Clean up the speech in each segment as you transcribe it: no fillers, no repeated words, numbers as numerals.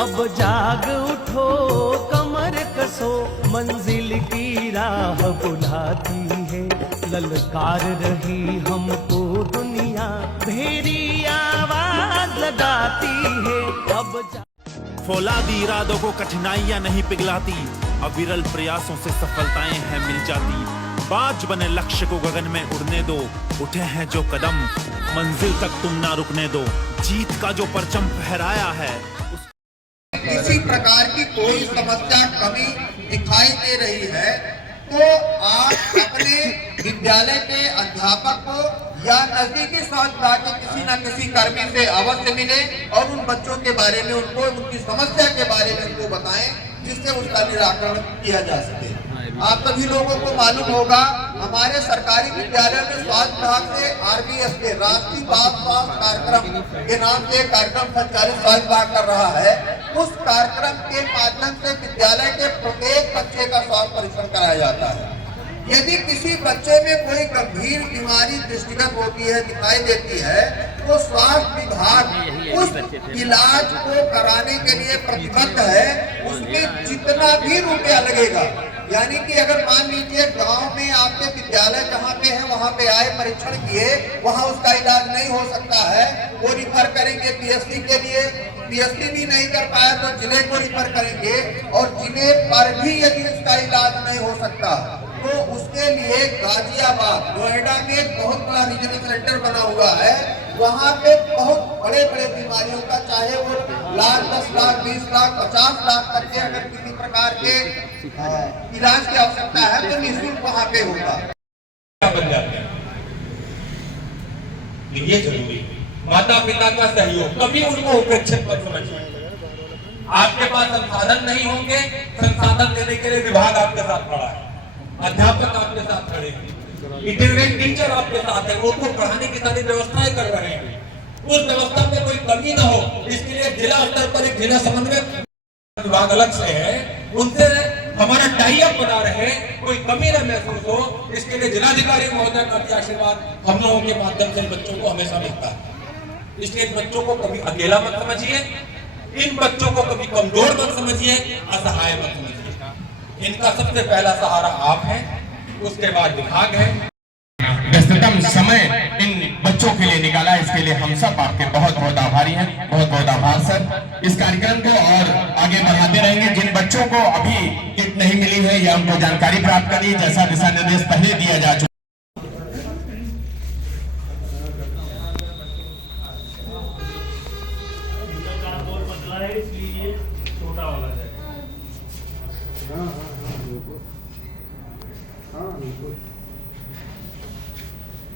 अब जाग उठो कमर कसो, मंजिल की राह बुलाती है, ललकार रही हमको दुनिया, भेरी आवाज लगाती है। अब फौलादी इरादों को कठिनाइयां नहीं पिघलाती, अविरल प्रयासों से सफलताएं हैं मिल जाती। बाज बने लक्ष्य को गगन में उड़ने दो, उठे हैं जो कदम मंजिल तक तुम ना रुकने दो। जीत का जो परचम फहराया है, किसी प्रकार की कोई समस्या कमी दिखाई दे रही है तो आप अपने विद्यालय के अध्यापक को या नजदीकी संस्था के किसी न किसी कर्मी से अवश्य मिले और उन बच्चों के बारे में उनको उनकी समस्या के बारे में उनको बताएं, जिससे उसका निराकरण किया जा सके। आप सभी लोगों को मालूम होगा, हमारे सरकारी विद्यालय में स्वास्थ्य विभाग से RBS के राष्ट्रीय बाल स्वास्थ्य कार्यक्रम के नाम से एक कार्यक्रम संचालित स्वास्थ्य विभाग कर रहा है। उस कार्यक्रम के माध्यम से विद्यालय के प्रत्येक बच्चे का स्वास्थ्य परीक्षण कराया जाता है। यदि किसी बच्चे में कोई गंभीर बीमारी दृष्टिगत होती है, दिखाई देती है, तो स्वास्थ्य विभाग उस इलाज को कराने के लिए प्रतिबद्ध है। उसमें जितना भी रुपया लगेगा, यानी कि अगर मान लीजिए गांव में आपके विद्यालय जहाँ पे है वहाँ पे आए, परीक्षण किए, वहाँ उसका इलाज नहीं हो सकता है, वो रिफर करेंगे PSC के लिए। PSC भी नहीं कर पाया तो जिले को रिफर करेंगे, और जिले पर भी यदि उसका इलाज नहीं हो सकता तो उसके लिए गाजियाबाद, नोएडा में बहुत बड़ा रीजनल सेंटर बना हुआ है। वहाँ पे बहुत बड़े बड़े बीमारियों का, चाहे वो लाख, 10 लाख, 20 लाख, 50 लाख तक के अगर किसी प्रकार के इलाज की आवश्यकता है तो निःशुल्क वहाँ पे होगा। बन जाते हैं, ये जरूरी माता पिता का सहयोग, कभी उनको उपेक्षित मत समझिए। आपके पास संसाधन नहीं होंगे, संसाधन देने के लिए विभाग आपके साथ खड़ा है, अध्यापक आपके साथ खड़े हैं, इटिनरेंट टीचर आपके साथ है, वो उनको पढ़ाने की सारी व्यवस्थाएं कर रहे हैं। उस व्यवस्था में कोई कमी ना हो, इसके लिए जिला स्तर पर एक जिला समन्वय विभाग अलग से है, उनसे हमारा टाई अप बना रहे, कोई कमी न महसूस हो, इसके लिए जिलाधिकारी महोदय का भी आशीर्वाद हम लोगों के माध्यम से बच्चों को हमेशा मिलता है। इसलिए बच्चों को कभी अकेला मत समझिए, इन बच्चों को कभी कमजोर मत समझिए, असहाय मत समझिए। इनका सबसे पहला सहारा आप हैं, उसके बाद विभाग है। व्यस्ततम समय इन बच्चों के लिए निकाला, इसके लिए हम सब आपके बहुत बहुत आभारी हैं। बहुत बहुत आभार सर। इस कार्यक्रम को और आगे बढ़ाते रहेंगे। जिन बच्चों को अभी किट नहीं मिली है या उनको जानकारी प्राप्त करनी, जैसा दिशा निर्देश पहले दिया जा चुका, इसलिए छोटा वाला है।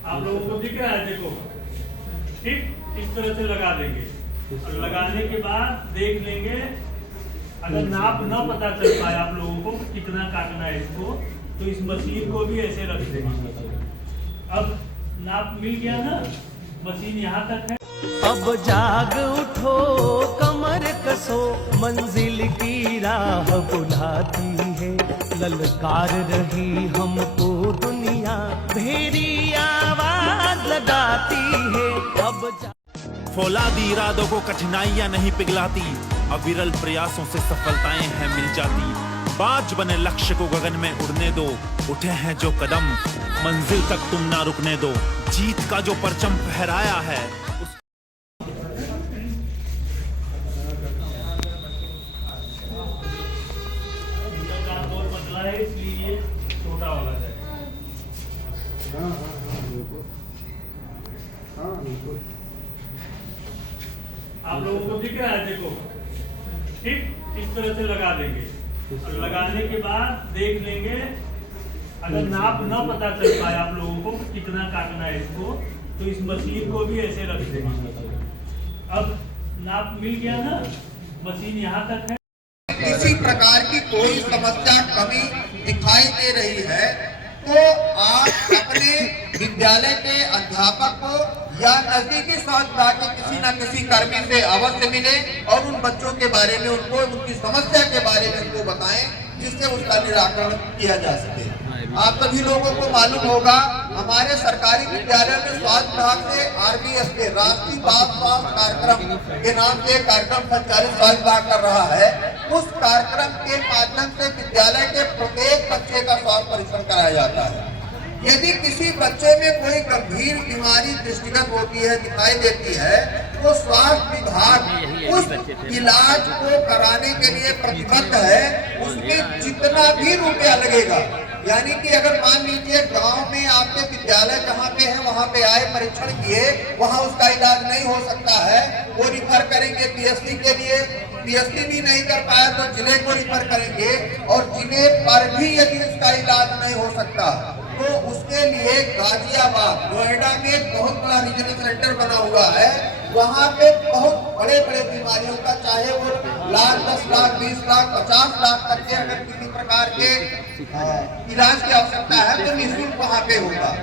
आप लोगों को दिख रहा है, देखो ठीक इस तरह से लगा देंगे, और लगाने के बाद देख लेंगे। अगर नाप न पता चल पाए आप लोगों को कितना काटना है इसको, तो इस मशीन को भी ऐसे रख देंगे। अब नाप मिल गया ना, मशीन यहाँ तक है। अब जाग उठो कमर कसो, मंजिल की राह बुलाती है, ललकार रही हमको दुनिया, भेरी आवाज लगाती है। अब फौलादी इरादों को कठिनाइयां नहीं पिघलाती, अविरल प्रयासों से सफलताएं हैं मिल जाती। बाज बने लक्ष्य को गगन में उड़ने दो, उठे हैं जो कदम मंजिल तक तुम ना रुकने दो। जीत का जो परचम फहराया है, इसलिए छोटा वाला है। आप लोगों को दिख रहा है, देखो ठीक इस तरह से लगा देंगे, और लगाने के बाद देख लेंगे। अगर नाप न पता चल पाए आप लोगों को कितना काटना है इसको, तो इस मशीन को भी ऐसे रख देंगे। अब नाप मिल गया ना, मशीन यहाँ तक है। किसी प्रकार की कोई समस्या कमी दिखाई दे रही है तो आप अपने विद्यालय के अध्यापक को या नजदीकी संस्था के किसी न किसी कर्मी से अवश्य मिले और उन बच्चों के बारे में उनको उनकी समस्या के बारे में उनको बताएं, जिससे उसका निराकरण किया जा सके। आप सभी लोगों को मालूम होगा, हमारे सरकारी विद्यालय में स्वास्थ्य विभाग से RBS के राष्ट्रीय बाल स्वास्थ्य कार्यक्रम के नाम से कार्यक्रम संचालित स्वास्थ्य विभाग कर रहा है। उस कार्यक्रम के माध्यम से विद्यालय के प्रत्येक बच्चे का स्वास्थ्य परीक्षण कराया जाता है। यदि किसी बच्चे में कोई गंभीर बीमारी दृष्टिगत होती है, दिखाई देती है, तो स्वास्थ्य विभाग उस इलाज को कराने के लिए प्रतिबद्ध है। उसमें जितना भी रुपया लगेगा, यानी कि अगर मान लीजिए गांव में आपके विद्यालय जहाँ पे है वहाँ पे आए, परीक्षण किए, वहाँ उसका इलाज नहीं हो सकता है, वो रिफर करेंगे PSC के लिए। PSC भी नहीं कर पाया तो जिले को रिफर करेंगे, और जिले पर भी यदि उसका इलाज नहीं हो सकता तो उसके लिए गाजियाबाद, नोएडा में बहुत बड़ा रीजनल सेंटर बना हुआ है। वहाँ पे बहुत बड़े बड़े बीमारियों का, चाहे वो लाख, 10 लाख, 20 लाख, 50 लाख तक के अगर किसी प्रकार के इलाज की आवश्यकता है तो निःशुल्क वहाँ पे होगा।